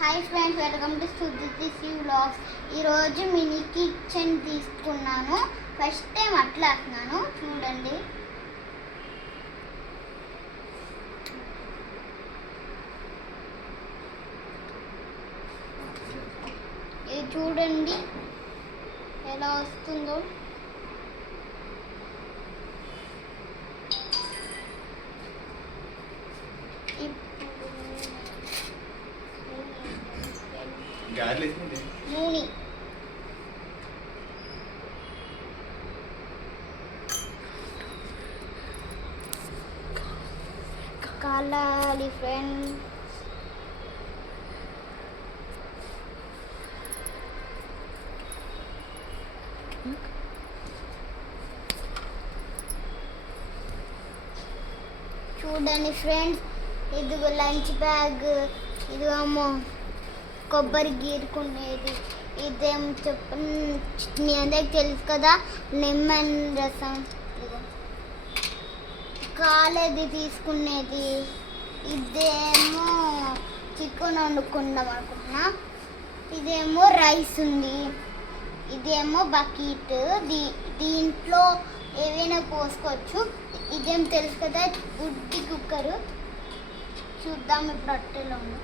Hi friends, welcome to Sujuthi vlogs. ఈరోజు mini kitchen తీసుకున్నాను. First time అట్లా వేస్తున్నాను, చూడండి. ఇది చూడండి ఎలా వస్తుందో. నూనె కాలాలి ఫ్రెండ్స్. చూడండి ఫ్రెండ్స్, ఇదిగో లంచ్ బ్యాగ్, ఇదిగో కొబ్బరి గీరుకునేది, ఇదేం మీ అందరికి తెలుసు కదా, లెమన్ రసం, కాలేది తీసుకునేది, ఇదేమో చికెన్ వండుకుందాం అనుకుంటున్నా, ఇదేమో రైస్ ఉంది, ఇదేమో బకెట్, దీంట్లో ఏవైనా పోసుకోవచ్చు. ఇదేం తెలుసు కదా, ఉడ్డి కుక్కరు. చూద్దాం ఇప్పుడు అట్టెలో ఉంది.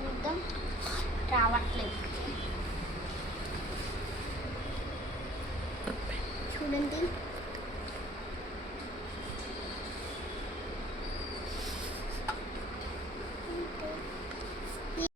చూద్దాం, రావట్లేదు. చూడండి.